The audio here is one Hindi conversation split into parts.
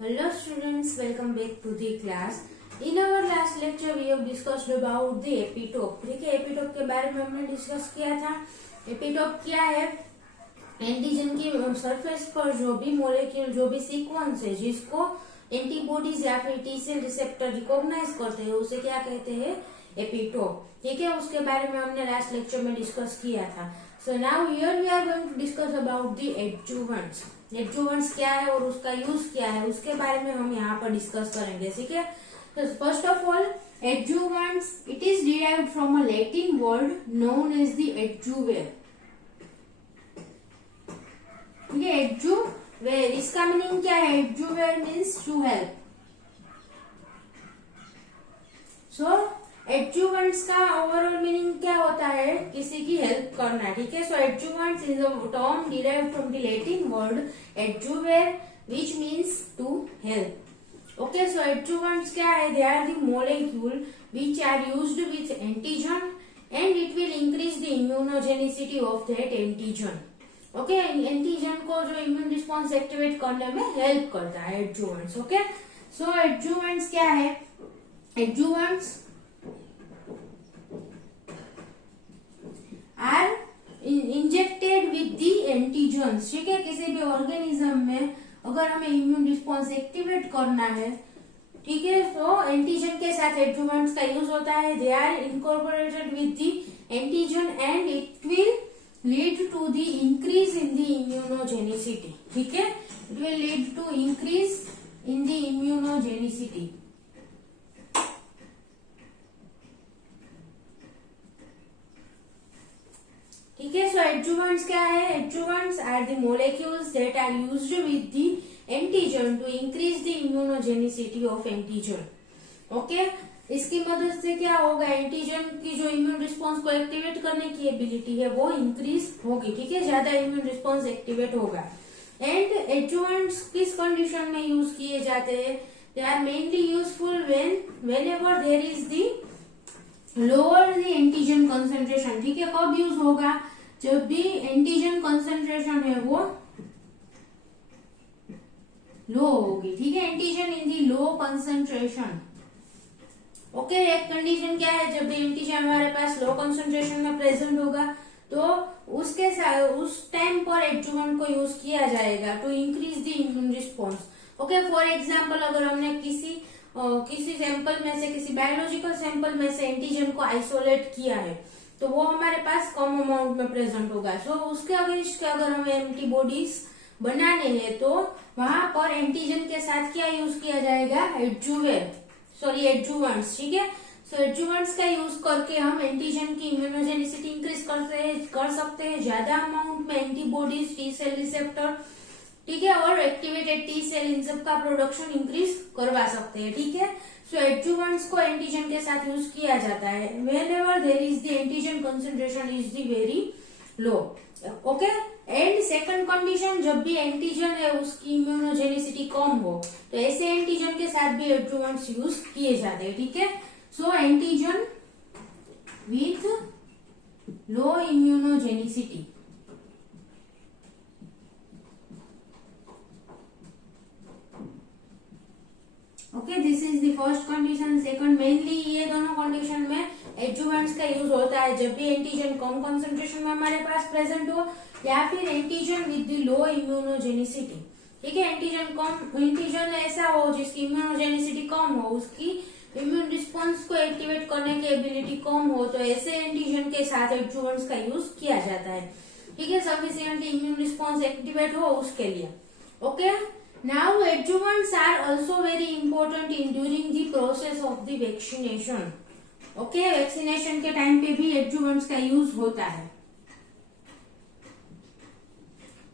Hello students, welcome back to the class. In our last lecture we have discussed about the epitope. ठीक है, एपिटोप के बारे में हमने डिस्कस किया था. एपिटोप क्या है? एंटीजन की सरफेस पर जो भी मोलेक्यूल, जो भी सीक्वेंस है जिसको एंटीबॉडीज या फिर टी सेल रिसेप्टर रिकॉग्नाइज करते हैं, उसे क्या कहते हैं? एपिटोप. ठीक है, उसके बारे में हमने लास्ट लेक्चर में डिस्कस किया था. So now here we are going to discuss about the adjuvants. Adjuvants क्या है और उसका यूज क्या है, उसके बारे में हम यहाँ पर डिस्कस करेंगे. ठीक है, तो first of all adjuvants, it is derived from a Latin word known as the adjuvare. ठीक है, एडजुवेर, इसका मीनिंग क्या है? Adjuvare means to help. So adjuvants का ओवरऑल मीनिंग क्या होता है? किसी की हेल्प करना. ठीक है, so adjuvants is a term derived from the Latin word adjuvare which means to help. Okay, so adjuvants क्या है? They are the molecule which are used with antigen and it will increase the immunogenicity of that antigen. Okay, antigen को जो इम्यून रिस्पॉन्स एक्टिवेट करने में हेल्प करता है एडजुवेंट्स. ओके, सो एडजुवेंट्स क्या है? Adjuvants are injected with the antigens. ठीक है, किसी भी ऑर्गेनिज्म में अगर हमें इम्यून रिस्पॉन्स एक्टिवेट करना है, ठीक है, तो एंटीजन के साथ एडजुवेंट्स का यूज होता है. They are incorporated with the antigen and it will lead to the increase in the immunogenicity. ठीक है, it will lead to increase in the immunogenicity. ठीक है, सो एडजुवेंट्स क्या है? Adjuvants are the molecules that are used with the antigen to increase the immunogenicity of antigen. Okay, इसकी मदद से क्या होगा? एंटीजन की जो इम्यून रिस्पॉन्स को एक्टिवेट करने की एबिलिटी है वो इंक्रीज होगी. ठीक है, ज्यादा इम्यून रिस्पॉन्स एक्टिवेट होगा. एंड एडजुवेंट्स किस कंडीशन में यूज किए जाते हैं? They are mainly useful whenever there is the lower the antigen concentration. ठीक है, कब यूज होगा? जब भी एंटीजन कंसेंट्रेशन है वो लो होगी. ठीक है, एंटीजन इन दी लो कंसेंट्रेशन. ओके, एक कंडीशन क्या है? जब भी एंटीजन हमारे पास लो कंसेंट्रेशन में प्रेजेंट होगा तो उसके साथ उस टाइम पर एडजुवेंट को यूज किया जाएगा to increase the immune response. Okay, for example अगर हमने किसी सैंपल में से, किसी बायोलॉजिकल सैंपल में से एंटीजन को आइसोलेट किया है तो वो हमारे पास कम अमाउंट में प्रेजेंट होगा. सो उसके अगेंस्ट अगर हमें एंटीबॉडीज बनाने हैं तो वहां पर एंटीजन के साथ क्या यूज किया जाएगा? एडजुवेंट्स. ठीक है, सो एडजुवेंट्स का यूज करके हम एंटीजन की इम्यूनोजेनिसिटी इंक्रीज कर सकते हैं. ज्यादा अमाउंट में एंटीबॉडीज, टी सेल रिसेप्टर, ठीक है, और एक्टिवेटेड टी सेल, इन सब का प्रोडक्शन इंक्रीज करवा सकते हैं. ठीक है, सो एडजुवेंट्स को एंटीजन के साथ यूज किया जाता है whenever there is the antigen concentration is the very low. Okay, and second condition, जब भी एंटीजन है उसकी इम्यूनोजेनिसिटी कम हो तो ऐसे एंटीजन के साथ भी एडजुवेंट्स यूज किए जाते हैं. ठीक है, so antigen with low immunogenicity. Okay, this is the first condition. Second, mainly ये दोनों कंडीशन में एडजुवेंट्स का यूज होता है जब भी एंटीजन कम कंसंट्रेशन में हमारे पास प्रेजेंट हो या फिर antigen with the low immunogenicity. ठीक है, एंटीजन ऐसा हो जिसकी इम्यूनोजेनिसिटी कम हो, उसकी इम्यून रिस्पॉन्स को एक्टिवेट करने की एबिलिटी कम हो, तो ऐसे एंटीजन के साथ एडजुवेंट्स का यूज किया जाता है. ठीक है, सफिशिएंटली इम्यून रिस्पॉन्स एक्टिवेट हो उसके लिए. Okay, now adjuvants are also very important in during the process of the vaccination. Okay, vaccination के टाइम पे भी एडजुवेंट्स का यूज होता है.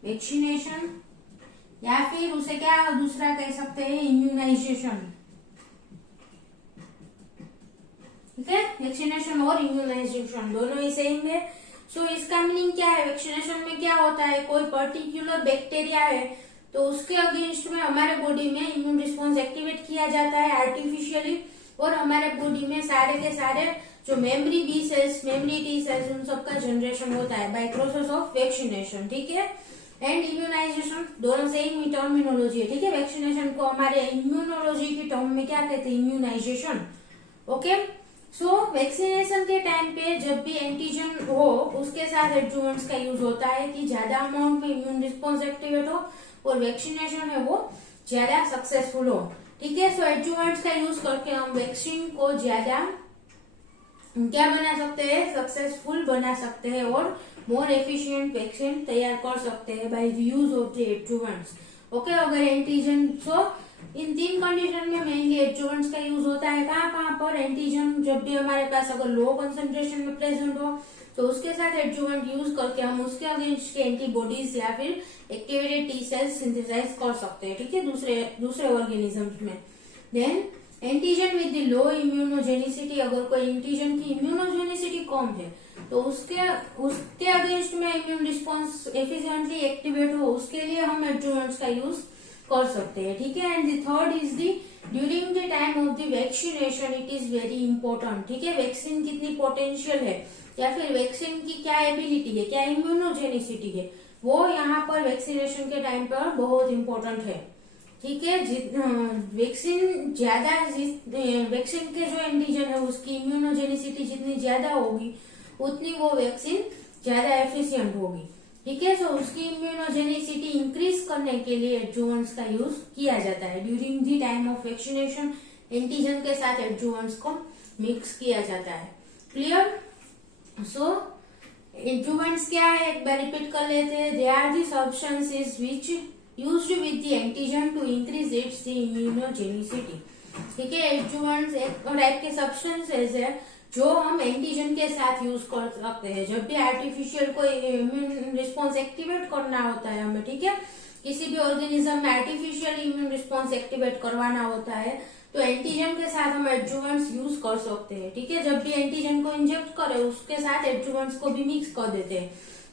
वैक्सीनेशन या फिर उसे क्या दूसरा कह सकते हैं? इम्यूनाइजेशन. ठीक है, वैक्सीनेशन और इम्यूनाइजेशन दोनों ही सेम है. सो इसका मीनिंग क्या है? वैक्सीनेशन में क्या होता है? कोई पर्टिकुलर बैक्टीरिया है तो उसके अगेंस्ट में हमारे बॉडी में इम्यून रिस्पॉन्स एक्टिवेट किया जाता है आर्टिफिशियली, और हमारे बॉडी में सारे के सारे जो memory B cells, memory T cells, उन सबका जनरेशन होता है बाय प्रोसेस ऑफ वैक्सीनेशन. ठीक है, एंड इम्यूनाइजेशन, दोनों सेम ही टर्मिनोलॉजी है, ठीक है। वैक्सीनेशन को हमारे इम्यूनोलॉजी की टर्म में क्या कहते हैं, इम्यूनाइजेशन। ओके, सो वैक्सीनेशन के टाइम पे जब भी एंटीजन हो उसके साथ एडजुवेंट्स का यूज होता है कि ज्यादा अमाउंट में इम्यून रिस्पॉन्स एक्टिवेट हो और वैक्सीनेशन है वो ज्यादा सक्सेसफुल हो, ठीक है। सो एडजुवेंट्स का यूज करके हम वैक्सीन को ज्यादा क्या बना सकते हैं, सक्सेसफुल बना सकते हैं और मोर एफिशिएंट वैक्सीन तैयार कर सकते हैं by the use of the adjuvants. Okay, अगर एंटीजन, सो इन 3 कंडीशन में मेनली एडजुवेंट्स का यूज होता है। कहाँ कहाँ पर, एंटीजन जब भी हमारे पास अगर लो कंसेंट्रेशन में प्रेजेंट हो तो उसके साथ एडजुवेंट यूज करके हम उसके अगेंस्ट के एंटीबॉडीज या फिर एक्टिवेटेड टी सेल्स सिंथेसाइज कर सकते हैं, ठीक है, दूसरे ऑर्गेनिजम्स में। Then antigen with the low immunogenicity, अगर कोई एंटीजन की इम्यूनोजेनिसिटी कम है तो उसके अगेंस्ट में इम्यून रिस्पॉन्स एफिशिएंटली एक्टिवेट हो, उसके लिए हम एडजुवेंट्स का यूज कर सकते हैं, ठीक है। And the third is the during the time of the vaccination it is very important, ठीक है। वैक्सीन कितनी पोटेंशियल है या फिर वैक्सीन की क्या एबिलिटी है, क्या इम्यूनोजेनिसिटी है, वो यहाँ पर वैक्सीनेशन के टाइम पर बहुत इंपॉर्टेंट है, ठीक है। वैक्सीन ज्यादा, वैक्सीन के जो एंटीजन है उसकी इम्यूनोजेनिसिटी जितनी ज्यादा होगी उतनी वो वैक्सीन ज्यादा एफिशिएंट होगी, ठीक है। सो उसकी इम्यूनोजेनिसिटी इंक्रीज करने के लिए एडजुवेंट्स का यूज किया जाता है। During the time of vaccination antigen के साथ एडजुवेंट्स को मिक्स किया जाता है। क्लियर? सो एडजुवेंट्स क्या है, एक बार रिपीट कर लेते हैं। They are the substances which used with the antigen to increase its immunogenicity, ठीक है। एडजुवेंट्स एक टाइप के सब्सटेंसेस है जो हम एंटीजन के साथ यूज कर सकते हैं जब भी आर्टिफिशियल कोई इम्यून रिस्पॉन्स एक्टिवेट करना होता है हमें, ठीक है। किसी भी ऑर्गेनिज्म में आर्टिफिशियल इम्यून रिस्पॉन्स एक्टिवेट करवाना होता है तो एंटीजन के साथ हम एडजुवेंट्स यूज कर सकते हैं, ठीक है। जब भी एंटीजन को इंजेक्ट करे उसके साथ एडजुवेंट्स को भी मिक्स कर देते हैं।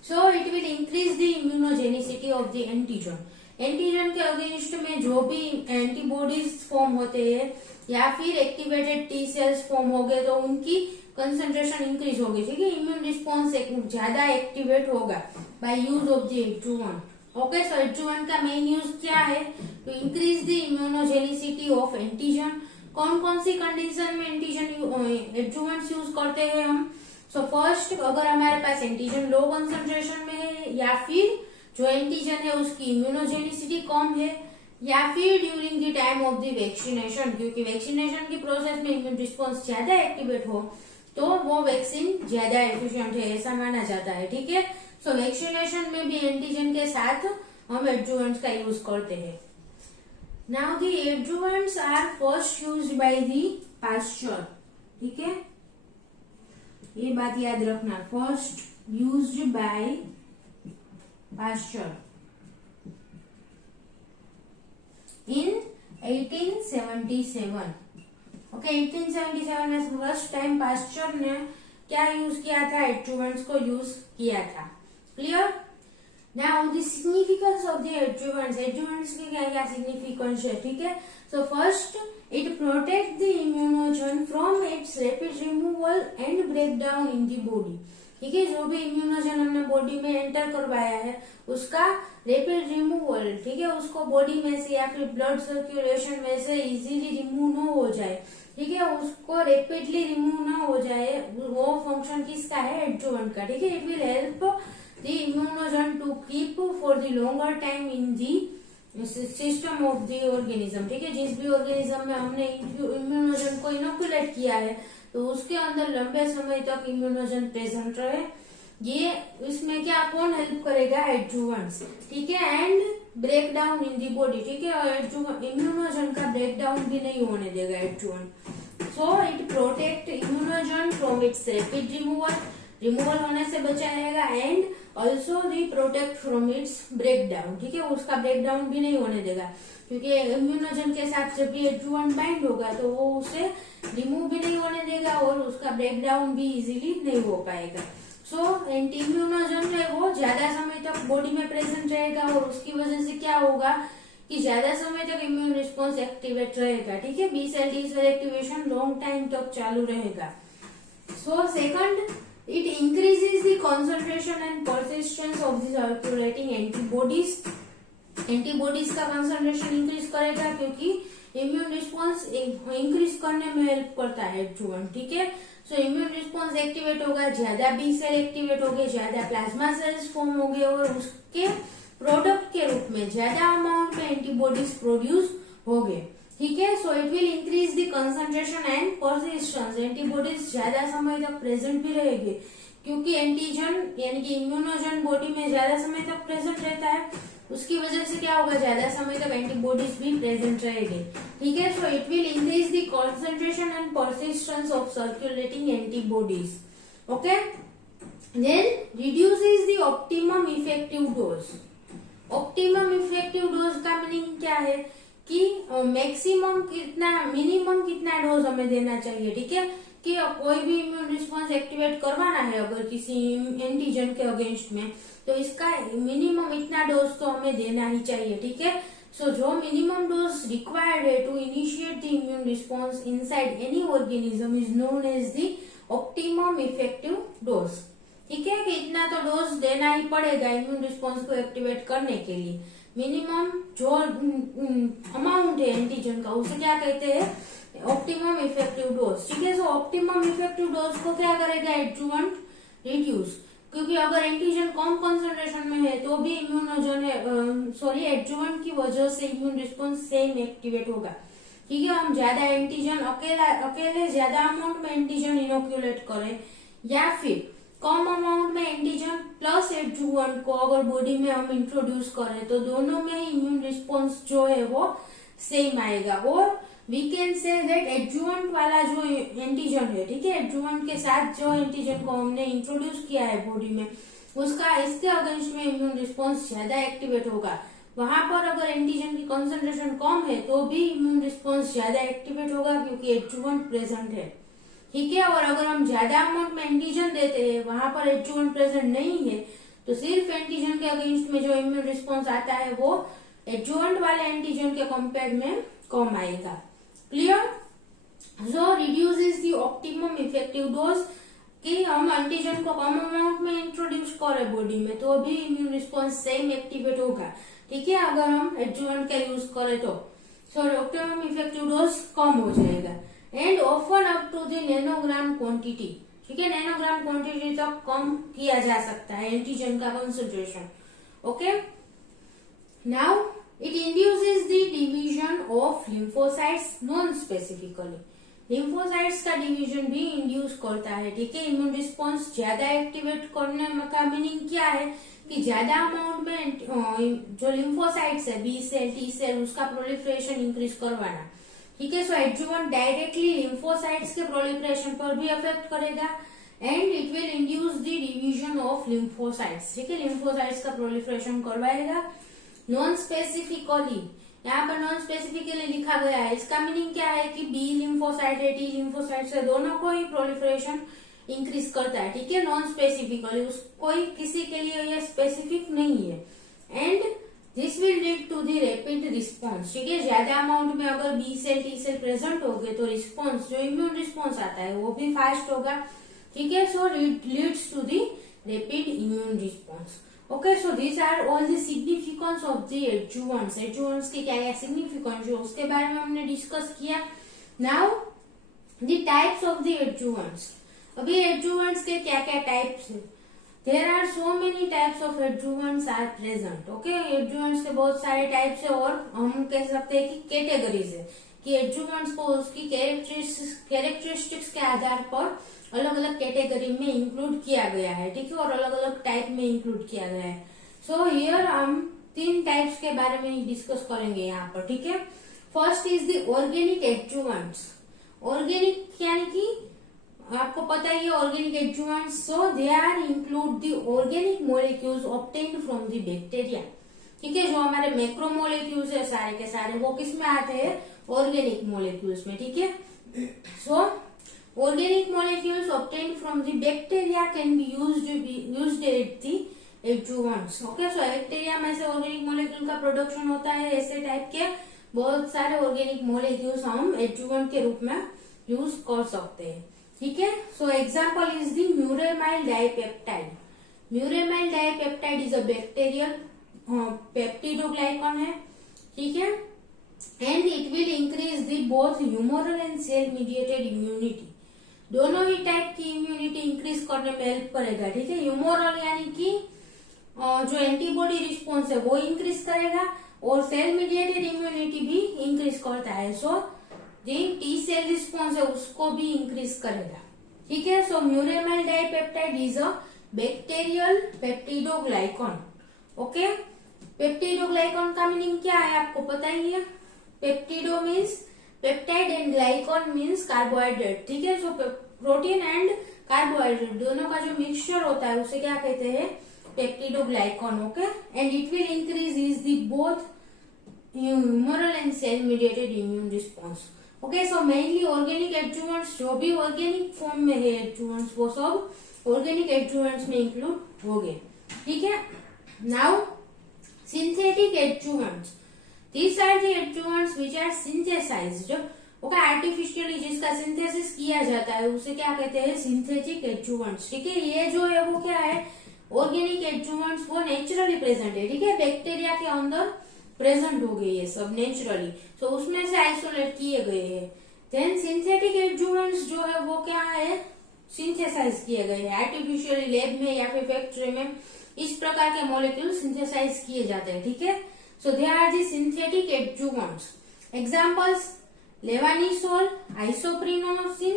सो it will increase the immunogenicity of the antigen. Antigen के अगेंस्ट में जो भी एंटीबॉडीज फॉर्म होते हैं या फिर एक्टिवेटेड टी सेल्स फॉर्म हो गए तो उनकी कंसंट्रेशन इंक्रीज होगी, ठीक है। इम्यून रिस्पॉन्स ज्यादा एक्टिवेट होगा by use of the adjuvant. Okay, so adjuvant का मेन यूज क्या है, to increase the immunogenicity of antigen. कौन कौन सी कंडीशन में एंटीजन एडजुवेंट्स यूज करते हैं हम? सो फर्स्ट, अगर हमारे पास एंटीजन लो कंसंट्रेशन में है या फिर जो एंटीजन है उसकी इम्यूनोजेनिसिटी कम है या फिर during the time of the vaccination, क्योंकि वैक्सीनेशन की प्रोसेस में इम्यून रिस्पॉन्स ज्यादा एक्टिवेट हो तो वो वैक्सीन ज्यादा एफिशिएंट है ऐसा माना जाता है, ठीक है। सो वैक्सीनेशन में भी एंटीजन के साथ हम एडजुवेंट्स का यूज करते हैं। Now the adjuvants are first used by the Pasteur, ठीक है, ये बात याद रखना, first used by Pasteur in 1877। Okay, 1877 में फर्स्ट टाइम पास्चर ने क्या यूज किया था, एडजुवेंट्स को यूज किया था। Clear? Now the significance of the adjuvants, adjuvants के क्या क्या सिग्निफिकेंस है, ठीक है। So first, it protect the immunogen from its rapid removal and break down in the body, ठीक है। जो भी इम्यूनोजन हमने बॉडी में एंटर करवाया है उसका रैपिड रिमूवल, ठीक है, उसको बॉडी में से या फिर ब्लड सर्कुलेशन में से इजीली रिमूव न हो जाए, ठीक है, उसको रैपिडली रिमूव न हो जाए, वो फंक्शन किसका है, एडजुवेंट का, ठीक है। It will help the immunogen to keep for the longer time in the system of the organism, ठीक है। जिस भी ऑर्गेनिज्म में हमने इम्यूनोजन को इनोकुलेट किया है तो उसके अंदर लंबे समय तक इम्यूनोजन प्रेजेंट रहे, ये इसमें क्या कौन हेल्प करेगा, एडजुवेंट्स, ठीक है। And break down in the body, ठीक है, इम्यूनोजन का ब्रेक डाउन भी नहीं होने देगा adjuvant. So it protect immunogen from its rapid removal होने से बचाएगा and also the protect from its break down, ठीक है, उसका ब्रेक डाउन भी नहीं होने देगा क्योंकि इम्यूनोजन के साथ जब भी एडजुवेंट बाइंड होगा तो वो उसे रिमूव भी नहीं होने देगा और उसका ब्रेक डाउन भी इजीली नहीं हो पाएगा। सो एंटी इम्यूनोजन है वो ज्यादा समय तक बॉडी में प्रेजेंट रहेगा और उसकी वजह से क्या होगा कि ज्यादा समय तक इम्यून रिस्पॉन्स एक्टिवेट रहेगा, ठीक है। B cell T cell activation long time तक चालू रहेगा। So second, It increases the concentration and persistence of the circulating antibodies. Antibodies का कंसंट्रेशन इंक्रीज करेगा क्योंकि इम्यून रिस्पॉन्स इंक्रीज करने में हेल्प करता है एडजुवेंट, ठीक है। सो इम्यून रिस्पॉन्स एक्टिवेट होगा, ज्यादा बी सेल एक्टिवेट हो गए, ज्यादा प्लाज्मा सेल्स फॉर्म हो गए और उसके प्रोडक्ट के रूप में ज्यादा अमाउंट में एंटीबॉडीज प्रोड्यूस हो गए, ठीक है। So it will increase the concentration and persistence. Antibodies ज्यादा समय तक प्रेजेंट भी रहेंगे क्योंकि एंटीजन यानी कि इम्यूनोजन बॉडी में ज्यादा समय तक प्रेजेंट रहता है, उसकी वजह से क्या होगा, ज्यादा समय तक एंटीबॉडीज भी प्रेजेंट रहेंगे, ठीक है। So it will increase the concentration and persistence of circulating antibodies, okay. Then reduces the optimum effective dose. Optimum effective dose का मीनिंग क्या है कि मैक्सिमम कितना, मिनिमम कितना डोज हमें देना चाहिए, ठीक है। कि कोई भी इम्यून रिस्पॉन्स एक्टिवेट करवाना है अगर किसी एंटीजन के अगेंस्ट में, तो इसका मिनिमम इतना डोज तो हमें देना ही चाहिए, ठीक है। सो जो मिनिमम डोज रिक्वायर्ड है to initiate the immune response inside any organism is known as the optimum effective dose, ठीक है। कि इतना तो डोज देना ही पड़ेगा इम्यून रिस्पॉन्स को एक्टिवेट करने के लिए। मिनिमम जो अमाउंट है एंटीजन का उसे क्या कहते हैं, ऑप्टिमम इफेक्टिव डोज, ठीक है। सो ऑप्टिमम इफेक्टिव डोज को क्या करेगा एडजुवेंट, रिड्यूस, क्योंकि अगर एंटीजन कम कंसंट्रेशन में है तो भी इम्यूनोजन एडजुवेंट की वजह से इम्यून रिस्पॉन्स सेम एक्टिवेट होगा, ठीक है। हम ज्यादा एंटीजन अकेले ज्यादा अमाउंट में एंटीजन इनोक्यूलेट करें या फिर कम अमाउंट में एंटीजन प्लस एडजुवेंट को अगर बॉडी में हम इंट्रोड्यूस करें तो दोनों में इम्यून रिस्पॉन्स जो है वो सेम आएगा। और we can say that adjuvant वाला जो एंटीजन है, ठीक है, एडजुवेंट के साथ जो एंटीजन को हमने इंट्रोड्यूस किया है बॉडी में, उसका इसके अगेंस्ट में इम्यून रिस्पॉन्स ज्यादा एक्टिवेट होगा। वहां पर अगर एंटीजन की कंसंट्रेशन कम है तो भी इम्यून रिस्पॉन्स ज्यादा एक्टिवेट होगा क्योंकि एडजुवेंट प्रेजेंट है, ठीक है। और अगर हम ज्यादा अमाउंट में एंटीजन देते हैं, वहां पर एडजुवेंट प्रेजेंट नहीं है, तो सिर्फ एंटीजन के अगेंस्ट में जो इम्यून रिस्पॉन्स आता है वो एडजुवेंट वाले एंटीजन के कंपेयर में कम आएगा, clear. So reduces the optimum effective dose, कि हम एंटीजन को कम अमाउंट में इंट्रोड्यूस करें बॉडी में तो भी इम्यून रिस्पॉन्स सेम एक्टिवेट होगा, ठीक है, अगर हम एडजुवेंट का यूज करें तो। सो ऑप्टिमम इफेक्टिव डोज कम हो जाएगा and often up to the nanogram quantity, ठीक है। नैनोग्राम क्वांटिटी तक कम किया जा सकता है एंटीजन का concentration, okay. Now it induces the division of lymphocytes non-specifically. lymphocytes का डिवीजन भी इंड्यूस करता है, ठीक है। इम्यून रिस्पॉन्स ज्यादा एक्टिवेट करने का मीनिंग क्या है कि ज्यादा अमाउंट में जो लिम्फोसाइट्स है, बी सेल, टी सेल, उसका प्रोलिफरेशन इंक्रीज करवाना, ठीक है। सो एडजुवेंट डायरेक्टली लिम्फोसाइट्स के प्रोलिफरेशन पर भी अफेक्ट करेगा and it will induce the division of lymphocytes, ठीक है। लिम्फोसाइट्स का प्रोलिफरेशन करवाएगा। नॉन स्पेसिफिकली, यहाँ पर नॉन स्पेसिफिकली लिखा गया है, इसका मीनिंग क्या है कि बी लिम्फोसाइट है, टी लिम्फोसाइट है, दोनों को ही प्रोलिफरेशन इंक्रीज करता है, ठीक है। नॉन स्पेसिफिकली, कोई किसी के लिए ये स्पेसिफिक नहीं है। And this will lead to the rapid response, ठीक है। ज्यादा अमाउंट में अगर B cell, T cell present हो गए तो रिस्पॉन्स, जो इम्यून रिस्पॉन्स आता है वो भी फास्ट होगा, ठीक है। So leads to the rapid immune response, okay. So these are all the significance of the adjuvants. Adjuvants के क्या क्या सिग्निफिकेंस है उसके बारे में हमने डिस्कस किया। Now the types of the adjuvants. अभी एडजुवेंट्स के क्या क्या टाइप्स है, there are so many types of adjuvants are present, okay. Adjuvants के बहुत सारे टाइप्स है और हम कह सकते हैं कि कैटेगरीज है, कि एडजुवेंट्स को उसकी कैरेक्टरिस्टिक्स के आधार पर अलग अलग कैटेगरी में इंक्लूड किया गया है, ठीक है, और अलग अलग टाइप में इंक्लूड किया गया है। सो हियर हम 3 टाइप्स के बारे में डिस्कस करेंगे यहाँ पर, ठीक है। First is the organic adjuvants. Organic यानी कि आपको पता ही है organic adjuvants, so they are include the organic molecules obtained from the bacteria, ठीक है। जो हमारे मैक्रो मॉलिक्यूल्स है सारे के सारे वो किस में आते हैं, ऑर्गेनिक मॉलिक्यूल्स में, ठीक है। सो organic molecules obtained from the bacteria can be used at the adjuvants, okay। so bacteria में से ऑर्गेनिक मॉलिक्यूल का प्रोडक्शन होता है, ऐसे टाइप के बहुत सारे ऑर्गेनिक मॉलिक्यूल्स हम एडजुवेंट के रूप में यूज कर सकते हैं, ठीक है। So example is the muramyl dipeptide. Muramyl dipeptide is a bacterial peptidoglycan है, ठीक है, and it will increase the both humoral and cell mediated immunity. दोनों ही टाइप की इम्यूनिटी इंक्रीज करने में हेल्प करेगा, ठीक है। ह्यूमरल यानी कि जो एंटीबॉडी रिस्पॉन्स है वो इंक्रीज करेगा और सेल मीडिएटेड इम्यूनिटी भी इंक्रीज करता है। सो जो टी सेल रिस्पॉन्स है उसको भी इंक्रीज करेगा, ठीक है। So muramyl dipeptide is a bacterial peptidoglycan. Okay, peptidoglycan का मीनिंग क्या है आपको पता ही है। Peptido means peptide and glycan means carbohydrate, ठीक है। सो प्रोटीन एंड कार्बोहाइड्रेट दोनों का जो मिक्सचर होता है उसे क्या कहते हैं, peptidoglycan. Okay, and it will increase is the both humoral and cell mediated immune response. Okay, so mainly organic adjuvants, जो भी ऑर्गेनिक फॉर्म में है एडजुवेंट्स वो सब ऑर्गेनिक एडजुवेंट्स में इंक्लूड हो गए, ठीक है। Now synthetic adjuvants, these are the adjuvants which are synthesized। Okay, artificially जिसका सिंथेसिस किया जाता है उसे क्या कहते हैं, सिंथेटिक एडजुवेंट्स, ठीक है। ये जो है वो क्या है, ऑर्गेनिक एडजुवेंट्स वो नेचुरली प्रेजेंट है, ठीक है, बैक्टीरिया के अंदर प्रेजेंट हो गए ये सब नेचुरली, तो उसमें से आइसोलेट किए गए हैं। देन सिंथेटिक एडजुवेंट्स जो है वो क्या है, सिंथेसाइज किए गए हैं आर्टिफिशियली, लैब में या फिर फैक्ट्री में इस प्रकार के मॉलिक्यूल सिंथेसाइज किए जाते हैं, ठीक है। So they are the synthetic adjuvants. Examples: levanisol, isoprenosin.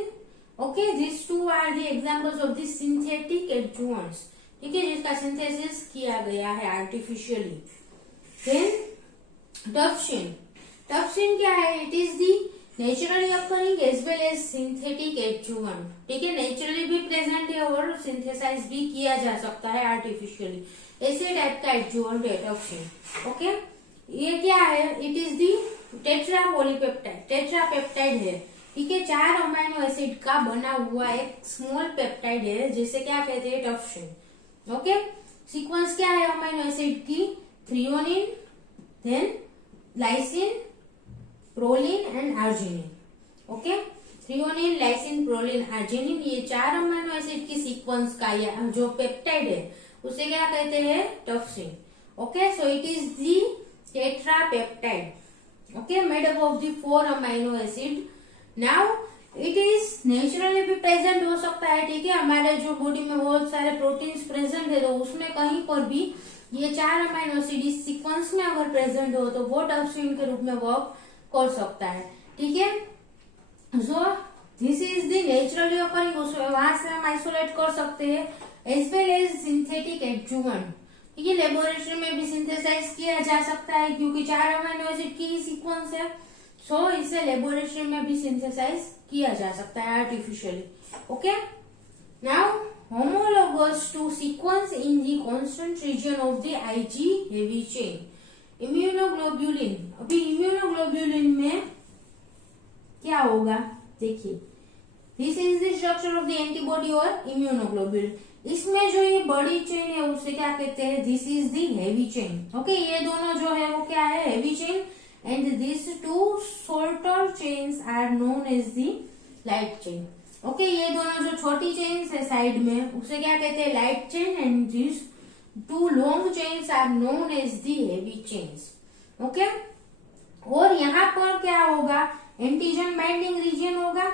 Okay, these two are the examples of the synthetic adjuvants. ठीक है, जिसका सिंथेसिस किया गया है आर्टिफिशियली। Then टफसिन, टफसिन क्या है, it is the naturally occurring as well as synthetic adjuvant, ठीक है, नेचुरली भी प्रेजेंट है और सिंथेसाइज भी किया जा सकता है आर्टिफिशियली, ऐसे टाइप का एडजुवेंट है टफसिन। ओके, ये क्या है, it is the tetra polypeptide, tetra peptide है, ठीक है, 4 अमाइनो एसिड का बना हुआ एक स्मॉल पेप्टाइड है जिसे क्या कहते हैं, टफसिन। ओके, सीक्वेंस क्या है अमाइनो एसिड की, threonine, then lysine, proline and arginine. Okay, threonine, lysine, proline, arginine, ये 4 अमाइनो एसिड की सीक्वेंस का या जो पेप्टाइड है उसे क्या कहते हैं, tuftsin. Okay, so it is the tetrapeptide, okay, made up of the 4 amino acid. Now it is naturally भी प्रेजेंट हो सकता है, ठीक है, हमारे जो बॉडी में बहुत सारे प्रोटीन्स प्रेजेंट है तो उसमें कहीं पर भी ये 4 अमाइनो एसिड इस सीक्वेंस में अगर प्रेजेंट हो तो वो टफसिन के रूप में वर्क कर सकता है, ठीक है। So this is the naturally occurring, वहां से हम आइसोलेट कर सकते हैं, as well as synthetic adjuvant, ठीक है, लेबोरेटरी में भी सिंथेसाइज किया जा सकता है क्योंकि 4 अमाइनो एसिड की ही सीक्वेंस है, सो इसे लेबोरेटरी में भी सिंथेसाइज किया जा सकता है artificially. Okay, now homologous to sequence in the constant region of the Ig heavy chain, immunoglobulin. अभी इम्यूनोग्लोब्युलिन में क्या होगा, देखिए, this is the structure of the antibody और इम्यूनोग्लोब्युलिन, इसमें जो ये बड़ी चेन है उसे क्या कहते हैं, this is the heavy chain. Okay, ये दोनों जो है वो क्या है, heavy chain, and this 2 shorter chains are known as the light chain. Okay, ये दोनों जो छोटी चेन्स है साइड में उसे क्या कहते हैं, light chain, and this 2 long chains are known as the heavy chains. Okay, और यहाँ पर क्या होगा, एंटीजन बाइंडिंग रीजन होगा,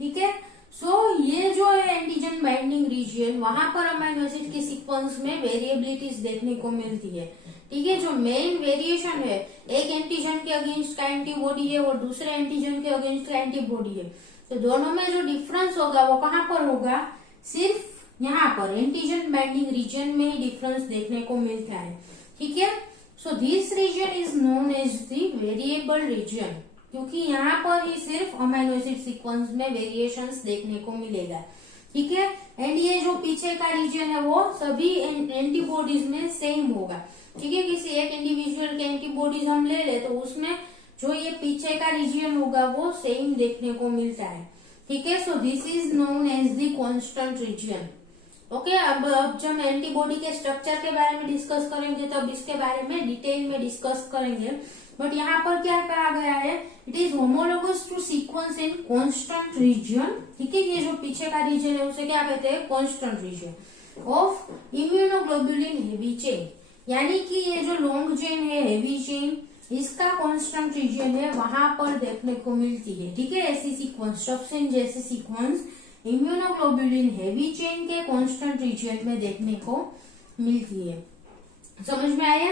ठीक है। सो ये जो है एंटीजन बाइंडिंग रीजन, वहां पर अमाइनो एसिड के सीक्वेंस में वेरिएबिलिटीज देखने को मिलती है, ठीक है। जो मेन वेरिएशन है, एक एंटीजन के अगेंस्ट का एंटीबॉडी है और दूसरे एंटीजन के अगेंस्ट का एंटीबॉडी है, तो दोनों में जो डिफरेंस होगा वो कहाँ पर होगा, सिर्फ यहाँ पर एंटीजन बाइंडिंग रीजन में ही डिफरेंस देखने को मिलता है, ठीक है। So this region is known as the variable region, क्योंकि यहाँ पर ही सिर्फ अमाइनो एसिड सीक्वेंस में वेरिएशंस देखने को मिलेगा, ठीक है। एंड ये जो पीछे का रीजन है वो सभी एंटीबॉडीज में सेम होगा, ठीक है। किसी एक इंडिविजुअल के एंटीबॉडीज हम ले ले तो उसमें जो ये पीछे का रीजन होगा वो सेम देखने को मिलता है, ठीक है। So this is known as the constant region. Okay, अब जब हम एंटीबॉडी के स्ट्रक्चर के बारे में डिस्कस करेंगे तब इसके बारे में डिटेल में डिस्कस करेंगे। बट यहाँ पर क्या कहा गया है, it is homologous to sequence in constant region, ठीक है। ये जो पीछे का रीजन है उसे क्या कहते हैं, constant region of immunoglobulin heavy chain, यानी कि ये जो लॉन्ग चेन है हेवी चेन, इसका कांस्टेंट रीजन है, वहां पर देखने को मिलती है, ठीक है। ऐसी सीक्वेंस, टॉक्सिन जैसी सीक्वेंस इम्यूनोग्लोबुलिन हेवी चेन के कांस्टेंट रीजन में देखने को मिलती है। समझ में आया?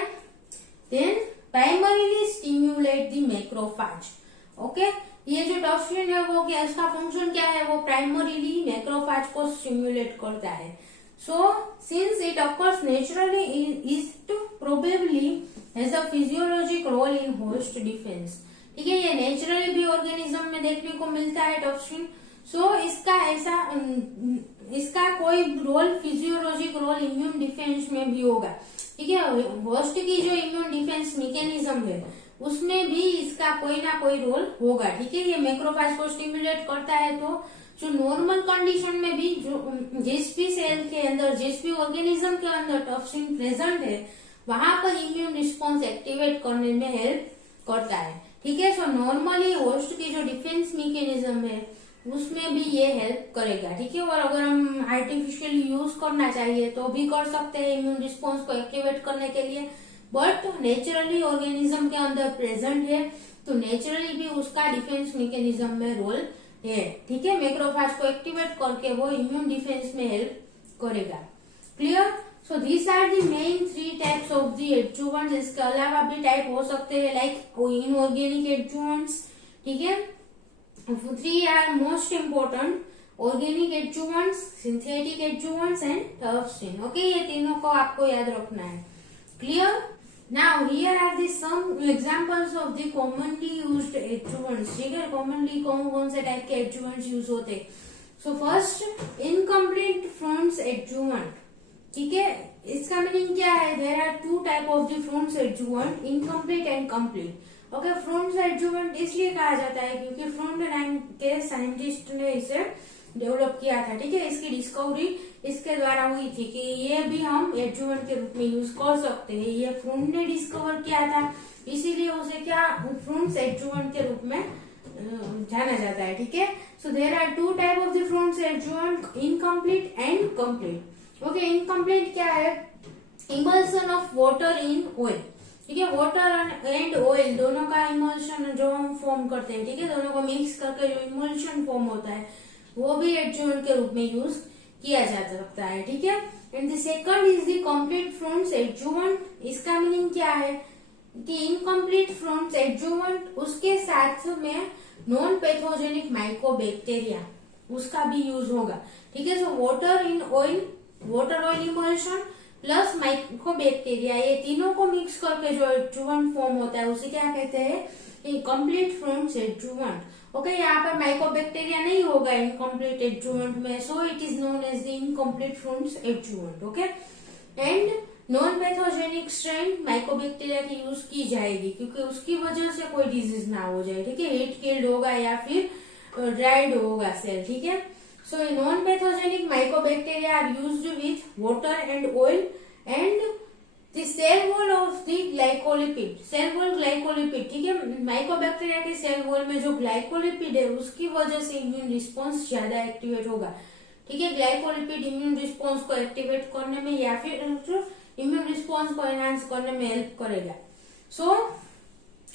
Then primarily stimulate the macrophage, okay. ये जो टॉक्सिन है वो क्या, इसका फंक्शन क्या है, वो प्राइमरीली मैक्रोफेज को स्टिम्युलेट करता है। So since it occurs naturally it probably has a physiologic role in host defence, ठीक है। ये नेचुरली भी ऑर्गेनिज्म में देखने को मिलता है टॉक्सिन। सो इसका कोई role, physiologic role immune defence में भी होगा, ठीक है। होस्ट की जो इम्यून डिफेंस मैकेनिज्म है उसमें भी इसका कोई ना कोई रोल होगा, ठीक है। ये मैक्रोफेज को स्टिमुलेट करता है, तो जो नॉर्मल कंडीशन में भी जो जिस भी सेल के अंदर, जिस भी ऑर्गेनिज्म के अंदर टॉक्सिन प्रेजेंट है, वहां पर इम्यून रिस्पॉन्स एक्टिवेट करने में हेल्प करता है, ठीक है। सो नॉर्मली होस्ट की जो डिफेंस मैकेनिज्म है उसमें भी ये हेल्प करेगा, ठीक है। और अगर हम आर्टिफिशियल यूज करना चाहिए तो भी कर सकते हैं इम्यून रिस्पॉन्स को एक्टिवेट करने के लिए, बट नेचुरली ऑर्गेनिज्म के अंदर प्रेजेंट है तो नेचुरली भी उसका डिफेंस मैकेनिज्म में रोल है, ठीक है। मैक्रोफेज को एक्टिवेट करके वो इम्यून डिफेंस में हेल्प करेगा। Clear? So these are the main 3 types of the adjuvants. इसके अलावा भी टाइप हो सकते हैं लाइक इनऑर्गेनिक एडजुवेंट्स, ठीक है। 3 are most important: organic adjuvants, synthetic adjuvants and toxin. Okay, ये तीनों को आपको याद रखना है। Clear? Now here are the some examples of the commonly used adjuvants. ठीक है, commonly कौन से टाइप के adjuvants यूज होते हैं? So first, incomplete Front's adjuvant. ठीक है, इसका मीनिंग क्या है? There are 2 type of the Front's adjuvant: incomplete and complete. Okay, front adjuvant इसलिए कहा जाता है क्योंकि फ्रॉन्ट नाम के साइंटिस्ट ने इसे डेवलप किया था, ठीक है। इसकी डिस्कवरी इसके द्वारा हुई थी कि ये भी हम एडजुवेंट के रूप में यूज कर सकते हैं। ये फ्रॉन्ट ने डिस्कवर किया था, इसीलिए उसे क्या फ्रॉन्ट एडजुवेंट के रूप में जाना जाता है, ठीक है। So there are 2 type of the Freund adjuvant: incomplete and complete. Okay, incomplete क्या है? Emulsion of water in oil, ठीक है। वाटर एंड ऑयल दोनों का इमल्शन जो हम फॉर्म करते हैं, ठीक है, दोनों को मिक्स करके जो इमल्शन फॉर्म होता है वो भी एडजुवेंट के रूप में यूज किया जा सकता है, ठीक है। And the second is the complete front adjuvant. इसका मीनिंग क्या है कि इनकम्प्लीट फ्रॉन्ट एडजुवेंट उसके साथ में नॉन पैथोजेनिक माइकोबैक्टीरिया उसका भी यूज होगा, ठीक है। So water in oil, water oil emulsion plus mycobacteria, ये तीनों को मिक्स करके जो एडजुवेंट फॉर्म होता है उसे क्या कहते हैं? Complete front adjuvant. ओके, यहाँ पर माइकोबैक्टीरिया नहीं होगा इनकम्प्लीट एडजुवेंट में, so it is known as the incomplete Freund adjuvant. Okay, and non pathogenic strain mycobacteria की यूज की जाएगी क्योंकि उसकी वजह से कोई डिजीज ना हो जाए, ठीक है। हीट किल्ड होगा या फिर ड्राइड होगा सेल, ठीक है। So non-pathogenic mycobacteria are used with water and oil and the cell wall of the glycolipid, cell wall glycolipid, ठीक है। माइकोबैक्टीरिया के सेल वॉल में जो ग्लाइकोलिपिड है उसकी वजह से इम्यून रिस्पॉन्स ज्यादा एक्टिवेट होगा, ठीक है। ग्लाइकोलिपिड इम्यून रिस्पॉन्स को एक्टिवेट करने में या फिर इम्यून रिस्पॉन्स को एनहांस करने में हेल्प करेगा। सो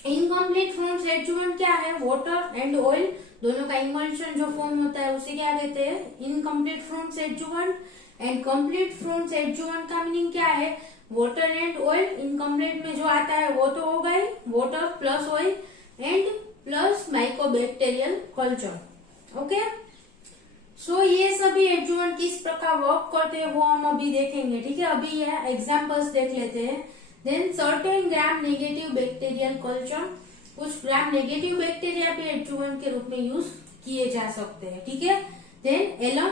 इनकम्प्लीट फ्रॉन्ट एडजुवेंट क्या है? वाटर एंड ऑयल दोनों का इमल्शन जो फॉर्म होता है उसे क्या कहते हैं? Incomplete Freund adjuvant. And complete front adjuvant का मीनिंग क्या है? Water and oil. इनकम्प्लीट में जो आता है वो तो होगा ही, water plus oil and plus mycobacterial culture. Okay, so ये सभी एडजुवेंट किस प्रकार वर्क करते हैं वो हम अभी देखेंगे, ठीक है। अभी ये एग्जाम्पल्स देख लेते हैं। Then certain gram negative bacterial culture, कुछ ग्राम नेगेटिव बैक्टीरिया भी एडजुवेंट के रूप में यूज किए जा सकते हैं, ठीक है। देन एलम,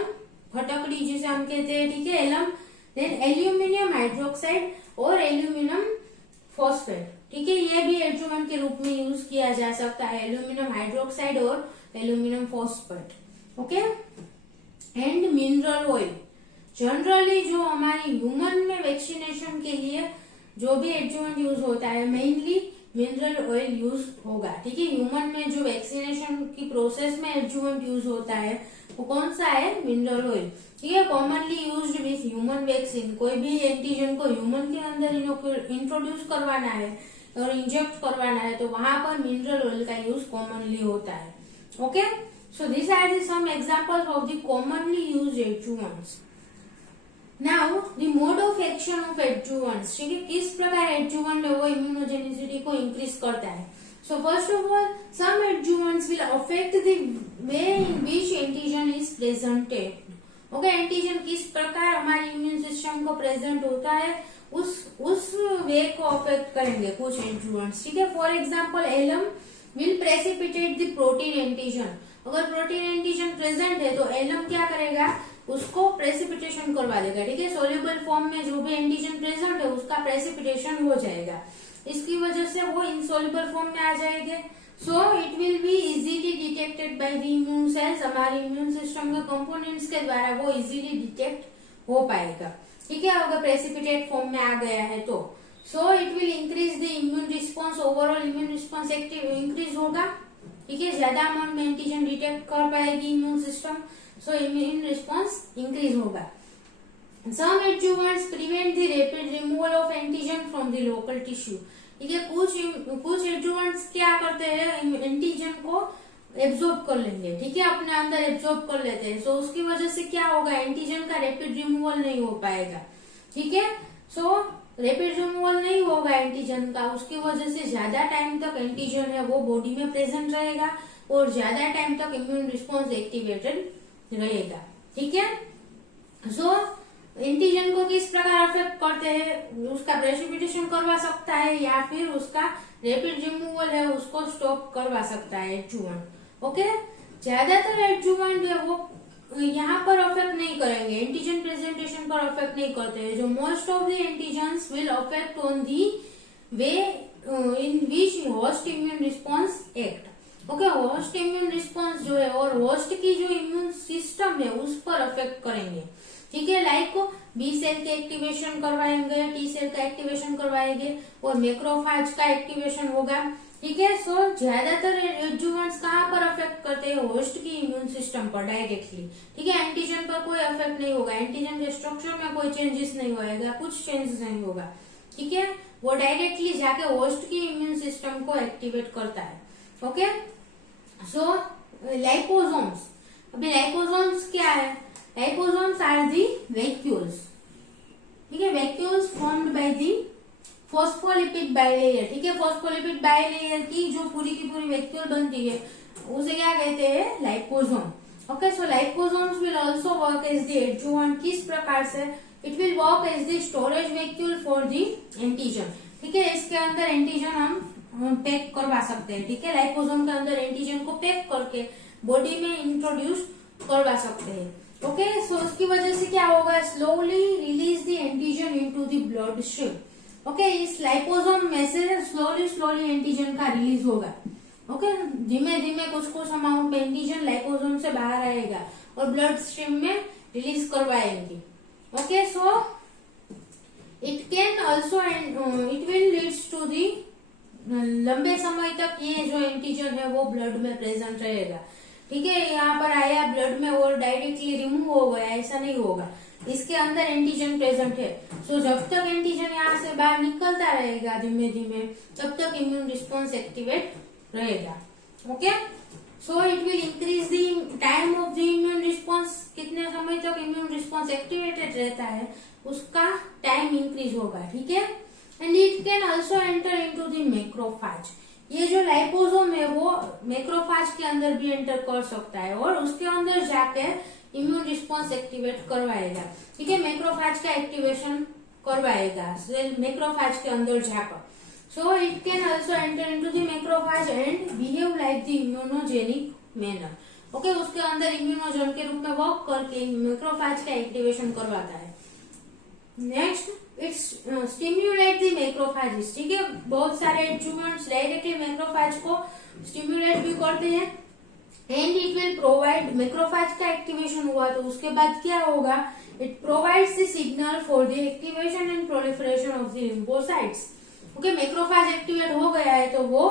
फटकड़ी जिसे हम कहते हैं, ठीक है, एलम। देन एल्यूमिनियम हाइड्रोक्साइड और एल्यूमिनियम फॉस्फेट, ठीक है, ये भी एडजुवेंट के रूप में यूज किया जा सकता है, एल्यूमिनियम हाइड्रोक्साइड और aluminium phosphate. Okay, and mineral oil. Generally जो हमारी ह्यूमन में वैक्सीनेशन के लिए जो भी एडजुवेंट यूज होता है मेनली मिनरल ऑयल यूज होगा। ठीक है, ह्यूमन में जो वैक्सीनेशन की प्रोसेस में एडजुवेंट यूज होता है वो कौन सा है? Mineral oil. ठीक है, commonly used with human vaccine. कोई भी एंटीजन को ह्यूमन के अंदर इंट्रोड्यूस करवाना है और इंजेक्ट करवाना है तो वहां पर मिनरल ऑयल का यूज कॉमनली होता है। Okay, so this are the some examples of the commonly used adjuvants. Now the mode of action of adjuvants. ठीक है, किस प्रकार एडजुवेंट है वो इम्यूनोजेनिसिटी को इंक्रीज करता है। So first of all, some adjuvants will affect the way in which antigen is presented. Okay, antigen किस प्रकार हमारे इम्यून सिस्टम को प्रेजेंट होता है उस वे को अफेक्ट करेंगे कुछ एडजुवेंट्स। ठीक है, for example alum will precipitate the protein antigen. अगर प्रोटीन एंटीजन प्रेजेंट है तो एलम क्या करेगा? उसको प्रेसिपिटेशन करवा देगा। ठीक है, सोल्यूबल फॉर्म में जो भी एंटीजन प्रेजेंट है उसका प्रेसिपिटेशन हो जाएगा। इसकी वजह से वो इनसोल्यूबल फॉर्म में आ जाएंगे। सो it will be easily detected by the immune cells. हमारे इम्यून सिस्टम के कंपोनेंट्स के द्वारा वो इजीली डिटेक्ट हो पाएगा। ठीक है, अगर प्रेसिपिटेट फॉर्म में आ गया है तो सो it will increase the immune response. Overall immune response active increase होगा। ठीक है, ज्यादा अमाउंट में एंटीजन डिटेक्ट कर पाएगी immune system, so immune response increase होगा। Some adjuvants prevent the rapid removal of antigen from the local tissue. ठीक है, कुछ एडजुवेंट्स क्या करते हैं? एंटीजन को एब्जॉर्ब कर लेंगे। ठीक है, अपने अंदर एब्जॉर्ब कर लेते हैं। सो उसकी वजह से क्या होगा? एंटीजन का रैपिड रिमूवल नहीं हो पाएगा। ठीक है, सो रैपिड रिमूवल नहीं होगा एंटीजन का, उसकी वजह से ज्यादा टाइम तक एंटीजन है वो बॉडी में प्रेजेंट रहेगा और ज्यादा टाइम तक इम्यून रिस्पॉन्स एक्टिवेटेड रहेगा। ठीक है, सो एंटीजन को किस प्रकार अफेक्ट करते हैं? उसका प्रेसिपिटेशन करवा सकता है या फिर उसका रैपिड रिमूवल है उसको स्टॉप करवा सकता है एडजुवेंट। ओके, ज्यादातर एडजुवेंट है वो यहाँ पर अफेक्ट नहीं करेंगे, एंटीजन प्रेजेंटेशन पर अफेक्ट नहीं करते हैं। जो most of the antigens will affect on the way in which host immune response act. Okay, host immune response जो है और होस्ट की जो इम्यून सिस्टम है उस पर अफेक्ट करेंगे। ठीक है, लाइक बी सेल के एक्टिवेशन करवाएंगे, टी सेल का एक्टिवेशन करवाएंगे और मैक्रोफेज का एक्टिवेशन होगा। ठीक है, सो ज्यादातर एडजुवेंट्स कहाँ पर अफेक्ट करते हैं? होस्ट की इम्यून सिस्टम पर डायरेक्टली। ठीक है, एंटीजन पर कोई अफेक्ट नहीं होगा, एंटीजन के स्ट्रक्चर में कोई चेंजेस नहीं होगा, कुछ चेंजेस नहीं होगा। ठीक है, वो डायरेक्टली जाके होस्ट की इम्यून सिस्टम को एक्टिवेट करता है। Okay, so liposomes. अभी लाइपोसोम्स क्या है? Liposomes are the vacuoles. ठीक है, vacuoles formed by the phospholipid bilayer. ठीक है, फॉस्फोलिपिड बाइलेयर की जो पूरी की पूरी वैक्यूल बनती है उसे क्या कहते हैं? Liposome. Okay, so liposomes will also work as the adjuvant. किस प्रकार से? It will work as the storage vacuole for the antigen. ठीक है, इसके अंदर एंटीजन हम पैक करवा सकते हैं। ठीक है, लाइपोसोम के अंदर एंटीजन को पैक करके बॉडी में इंट्रोड्यूस करवा सकते हैं। ओके, सो उसकी वजह से क्या होगा? Slowly release the antigen into the blood stream. Okay, इस लाइपोसोम में से स्लोली एंटीजन का रिलीज होगा। ओके, धीमे धीमे कुछ अमाउंट में एंटीजन लाइपोसोम से बाहर आएगा और ब्लड स्ट्रीम में रिलीज करवाएंगे। Okay, so it can also it will leads to the लंबे समय तक ये जो एंटीजन है वो ब्लड में प्रेजेंट रहेगा। ठीक है, यहाँ पर आया ब्लड में और डायरेक्टली रिमूव हो गया, ऐसा नहीं होगा, इसके अंदर एंटीजन प्रेजेंट है। सो जब तक एंटीजन यहाँ से बाहर निकलता रहेगा धीमे धीमे तब तक इम्यून रिस्पॉन्स एक्टिवेट रहेगा। Okay, so it will increase the time of the immune response. कितने समय तक इम्यून रिस्पॉन्स एक्टिवेटेड रहता है उसका टाइम इंक्रीज होगा। ठीक है, and it can also enter into the macrophage. ये जो लाइपोसोम है वो मैक्रोफेज के अंदर भी एंटर कर सकता है और उसके अंदर जाके इम्यून रिस्पॉन्स एक्टिवेट करवाएगा। ठीक है, मैक्रोफेज का एक्टिवेशन करवाएगा मैक्रोफेज के अंदर जाकर। सो it can also enter into the macrophage and behave like the immunogenic manner. Okay, उसके अंदर इम्यूनोजन के रूप में वर्क करके मैक्रोफेज का एक्टिवेशन करवाता है। Next, it's stimulate the macrophages. ठीक है, बहुत सारे एडजुवेंट्स डायरेक्टली मैक्रोफेज को स्टिम्युलेट भी करते हैं and it will provide. Macrophage का एक्टिवेशन हुआ तो उसके बाद क्या होगा? It provides the signal for the activation and proliferation of the lymphocytes. Okay, macrophage activate हो गया है तो वो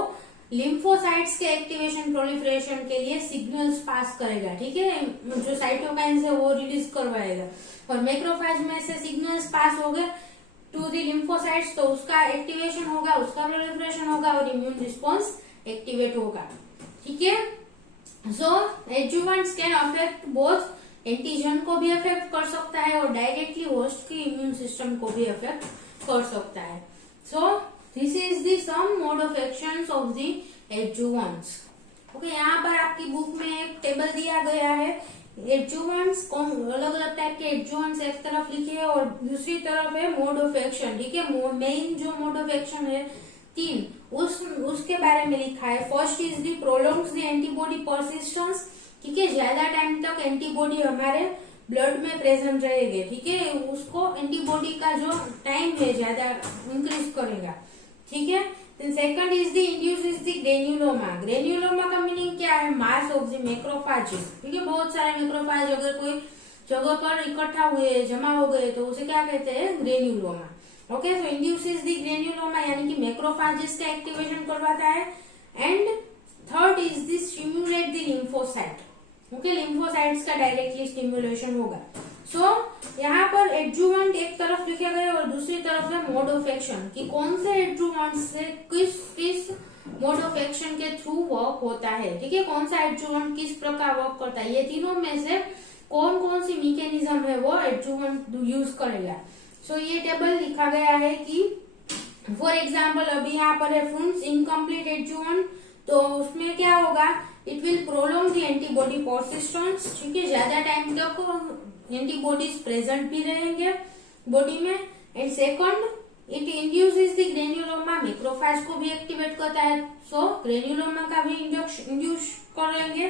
लिम्फोसाइट्स के एक्टिवेशन प्रोलिफरेशन के लिए सिग्नल्स पास करेगा, ठीक है, जो साइटोकाइन्स है वो रिलीज करवाएगा, और मैक्रोफेज में से सिग्नल्स पास हो गए टू द लिम्फोसाइट्स तो उसका एक्टिवेशन होगा, उसका प्रोलिफरेशन होगा और इम्यून रिस्पॉन्स एक्टिवेट होगा, ठीक है। So adjuvants can affect both, antigen को भी अफेक्ट कर सकता है और डायरेक्टली होस्ट की इम्यून सिस्टम को भी अफेक्ट कर सकता है। So this is the some mode of actions of the adjuvants. Okay, यहाँ पर आपकी बुक में एक टेबल दिया गया है, एडजुवेंट्स अलग अलग टाइप के एडजुवेंट्स एक तरफ लिखे हैं और दूसरी तरफ है मोड ऑफ एक्शन, ठीक है। मेन जो मोड ऑफ एक्शन है 3 उसके बारे में लिखा है। First is the prolongs the antibody persistence, ठीक है, ज्यादा टाइम तक एंटीबॉडी हमारे ब्लड में प्रेजेंट रहेगी, ठीक है, उसको एंटीबॉडी का जो टाइम है ज्यादा इंक्रीज करेगा, ठीक है। Second is the induces the granuloma. Granuloma का मीनिंग क्या है, मास ऑफ द मैक्रोफेजेस, ठीक है, बहुत सारे मैक्रोफेज अगर कोई जगह पर इकट्ठा हुए जमा हो गए तो उसे क्या कहते हैं, granuloma. Okay, so induces the granuloma यानी कि मैक्रोफेजेस का एक्टिवेशन करवाता है। And third is the stimulate the lymphocyte, okay, lymphocytes का डायरेक्टली स्टिम्युलेशन होगा। सो यहाँ पर एडजुवेंट एक तरफ लिखे गए और दूसरी तरफ है मोड ऑफ एक्शन, कि कौन से एडजुवेंट से किस मोड ऑफ एक्शन के थ्रू वर्क होता है, ठीक है, कौन सा एडजुवेंट किस प्रकार वर्क करता है, ये तीनों में से कौन कौन सी मैकेनिज्म है वो एडजुवेंट यूज करेगा। सो ये टेबल लिखा गया है कि फॉर एग्जाम्पल अभी यहाँ पर है फ्रूट्स इनकम्प्लीट एडजुवेंट, तो उसमें क्या होगा, it will prolong the antibody persistence, ठीक है, ज्यादा टाइम तक एंटीबॉडीज प्रेजेंट भी रहेंगे बॉडी में। And second, it induces the granuloma, macrophage को भी एक्टिवेट करता है, सो ग्रेन्युलोमा का भी इंड्यूस करेंगे,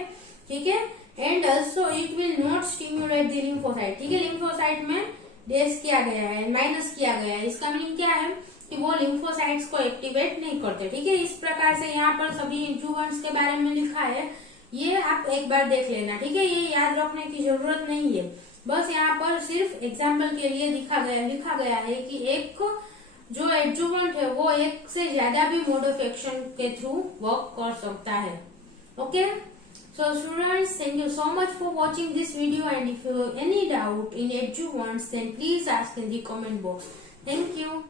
ठीक है। And also it will not stimulate the lymphocyte, ठीक है, लिम्फोसाइट में डेस किया गया है, माइनस किया गया है, इसका मीनिंग क्या है कि वो लिम्फोसाइट्स को एक्टिवेट नहीं करते, ठीक है। इस प्रकार से यहाँ पर सभी एडजुवेंट्स के बारे में लिखा है, ये आप एक बार देख लेना, ठीक है, ये याद रखने की जरूरत नहीं है, बस यहाँ पर सिर्फ एग्जाम्पल के लिए लिखा गया है कि एक जो एडजुवेंट है वो एक से ज्यादा भी मोड ऑफ एक्शन के थ्रू वर्क कर सकता है। Okay, so students, thank you so much for watching this video, and if you have any doubt in adjuvants then please ask in the comment box. Thank you.